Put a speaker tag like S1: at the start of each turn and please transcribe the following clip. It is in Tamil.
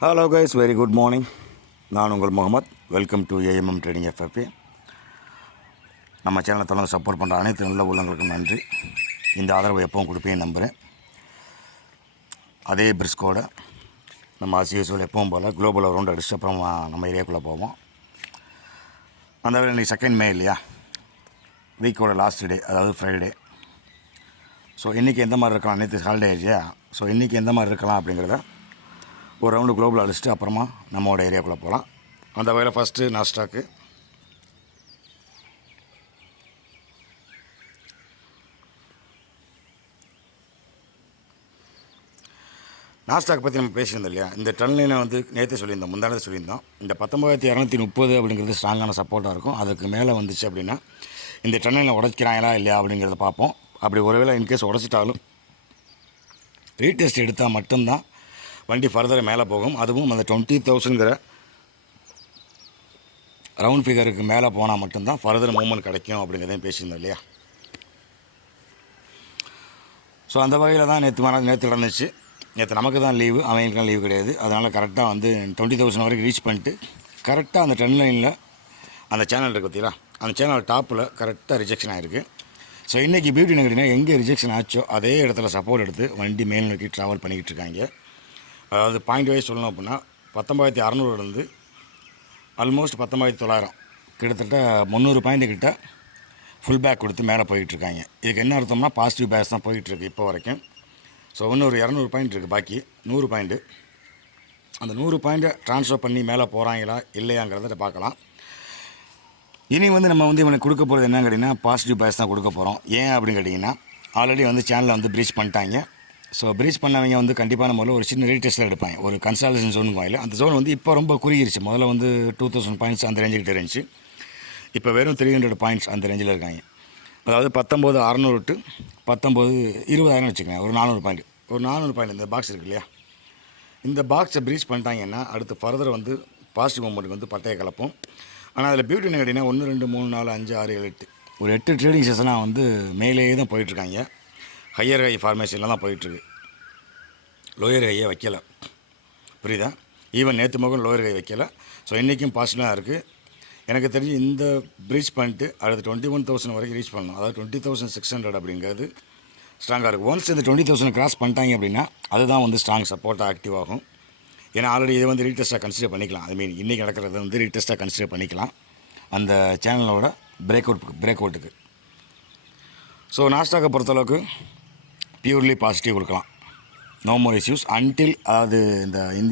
S1: Hello guys very good morning நான் உங்கள் Muhammad. Welcome to AMM trading எஃப்எஃபி நம்ம சேனலை தொடர்ந்து சப்போர்ட் பண்ணுற அனைத்து நல்ல உள்ளங்களுக்கும் நன்றி. இந்த ஆதரவை எப்பவும் கொடுப்பேன் நம்புகிறேன் அதே பிரிஸ்கோட நம்ம அசியூஸ்வல் எப்பவும் போல் குளோபல் ரவுண்ட் அடிச்சு அப்புறம் நம்ம ஏரியாக்குள்ளே போவோம். அந்த வேலை இன்றைக்கி செகண்ட் மே இல்லையா? வீக்கோட லாஸ்ட் டே அதாவது ஃப்ரைடே ஸோ இன்றைக்கி எந்த மாதிரி இருக்கலாம்? நேற்று ஹாலிடே இல்லையா? ஸோ இன்றைக்கி எந்த மாதிரி இருக்கலாம் அப்படிங்கிறத ஒரு ரவுண்டு குளோபல் அழிச்சிட்டு அப்புறமா நம்மளோட ஏரியாக்குள்ளே போகலாம் அந்த வகையில் ஃபஸ்ட்டு நாஸ்டாக்கு நாஸ்டாக் பற்றி நம்ம பேசியிருந்தோம் இல்லையா? இந்த டன்லைனை வந்து நேற்று சொல்லியிருந்தோம் முந்தானது சொல்லியிருந்தோம். இந்த பத்தொம்பதாயிரத்தி இரநூத்தி முப்பது அப்படிங்கிறது ஸ்ட்ராங்கான சப்போர்ட்டாக இருக்கும். அதுக்கு மேலே வந்துச்சு அப்படின்னா இந்த டன்லைனை உடைக்கிறாங்களா இல்லையா அப்படிங்கிறத பார்ப்போம். அப்படி ஒருவேளை இன்கேஸ் உடைச்சிட்டாலும் ரீடெஸ்ட் எடுத்தால் மட்டும்தான் வண்டி ஃபர்தர் மேலே போகும். அதுவும் அந்த டுவெண்ட்டி தௌசண்ட்ங்கிற ரவுண்ட் ஃபிகருக்கு மேலே போனால் மட்டும்தான் ஃபர்தர் மூவ்மெண்ட் கிடைக்கும் அப்படிங்கிறதையும் பேசியிருந்தோம் இல்லையா? ஸோ அந்த வகையில் தான் நேற்று மன நேற்று நடந்துச்சு. நேற்று நமக்கு தான் லீவு அவங்களுக்குலாம் லீவு கிடையாது. அதனால் கரெக்டாக வந்து டுவெண்ட்டி தௌசண்ட் வரைக்கும் ரீச் பண்ணிட்டு கரெக்டாக அந்த ட்ரெண்ட் லைனில் அந்த சேனல் இருக்குது பார்த்தீங்களா அந்த சேனல் டாப்பில் கரெக்டாக ரிஜெக்ஷன் ஆகிருக்கு ஸோ இன்றைக்கி பியூட்டி நகரினா எங்கே ரிஜெக்ஷன் ஆச்சோ அதே இடத்துல சப்போர்ட் எடுத்து வண்டி மேல் நோக்கி ட்ராவல் பண்ணிக்கிட்டு இருக்காங்க. அதாவது பாயிண்ட் வைஸ் சொல்லணும் அப்படின்னா பத்தொம்பதாயிரத்தி அறநூறுலேருந்து ஆல்மோஸ்ட் பத்தொம்பதாயிரத்தி தொள்ளாயிரம். கிட்டத்தட்ட முந்நூறு பாயிண்ட் கிட்ட ஃபுல் பேக் கொடுத்து மேலே போயிட்டுருக்காங்க. இதுக்கு என்ன அர்த்தம்னா பாசிட்டிவ் பேக்ஸ் தான் போயிட்டுருக்கு இப்போ வரைக்கும். ஸோ இன்னும் ஒரு இரநூறு பாயிண்ட் இருக்குது பாக்கி நூறு பாயிண்ட்டு அந்த நூறு பாயிண்ட்டை ட்ரான்ஸ்ஃபர் பண்ணி மேலே போகிறாங்களா இல்லையாங்கிறத பார்க்கலாம். இனி வந்து நம்ம வந்து இவனுக்கு கொடுக்க போகிறது என்னன்னு கேட்டிங்கன்னா பாசிட்டிவ் பேஸ் தான் கொடுக்க போகிறோம் ஏன் அப்படின்னு கேட்டிங்கன்னா ஆல்ரெடி வந்து சேனலை வந்து ப்ரீச் பண்ணிட்டாங்க. ஸோ பிரீச் பண்ணவங்க வந்து கண்டிப்பான முதல்ல ஒரு சின்ன ரீடெஸ்ட்டில் எடுப்பாங்க. ஒரு கன்சல்டேஷன் ஜோன் வாயில் அந்த ஜோன் வந்து இப்போ ரொம்ப குறுகிருச்சு. முதல்ல வந்து டூ தௌசண்ட் பாயிண்ட்ஸ் அந்த ரேஞ்சுக்கிட்ட இருந்துச்சு. இப்போ வெறும் த்ரீ ஹண்ட்ரட் பாயிண்ட்ஸ் அந்த ரேஞ்சில் இருக்காங்க. அதாவது பத்தொம்போது அறநூறு டு பத்தொம்போது இருபதாயிரம் வச்சுக்கோங்க. ஒரு நானூறு பாயிண்ட் ஒரு நானூறு பாயிண்ட் இந்த பாக்ஸ் இருக்கு இல்லையா? இந்த பாக்ஸை ப்ரீச் பண்ணிட்டாங்கன்னா அடுத்து ஃபர்தர் வந்து பாசிட்டிவ் மூமெண்ட்டுக்கு வந்து பட்டையை கலப்போம். ஆனால் அதில் பியூட்டி என்ன கேட்டிங்கன்னா ஒன்று ரெண்டு மூணு நாலு அஞ்சு ஆறு ஏழு எட்டு. ஒரு எட்டு ட்ரேடிங் செஷனாக வந்து மேலேயே தான் போயிட்டுருக்காங்க ஹையர் ஹை ஃபார்மேஷனில் தான் போயிட்டுருக்கு. லோயர் ஹையை வைக்கலை. புரியுதா? ஈவன் நேற்று மகன் லோயர் ஹை வைக்கலை. ஸோ இன்றைக்கும் பாசிட்டிவாக இருக்குது எனக்கு தெரிஞ்சு இந்த ப்ரீச் பண்ணிட்டு அடுத்து டுவெண்ட்டி ஒன் தௌசண்ட் வரைக்கும் ரீச் பண்ணணும் அதாவது டுவெண்ட்டி தௌசண்ட் சிக்ஸ் ஹண்ட்ரட் அப்படிங்கிறது ஸ்ட்ராங்காக இருக்கும் ஒன்ஸ் இந்த டுவெண்ட்டி தௌசண்ட் கிராஸ் பண்ணிட்டாங்க அப்படின்னா அதுதான் வந்து ஸ்ட்ராங் சப்போர்ட்டாக ஆக்டிவ் ஆகும். ஏன்னா ஆல்ரெடி இதை வந்து ரீடெஸ்ட்டாக கன்சிடர் பண்ணிக்கலாம். ஐ மீன் இன்றைக்கி நடக்கிறத வந்து ரீடெஸ்ட்டாக கன்சிடர் பண்ணிக்கலாம். அந்த சேனலோட பிரேக் அவுட் பிரேக் அவுட்டுக்கு ஸோ நாஸ்டாக்கை பொறுத்தளவுக்கு பியூர்லி பாசிட்டிவ் கொடுக்கலாம். நோ மோர் இஷ்யூஸ் அன்டில் அதாவது இந்த இந்திய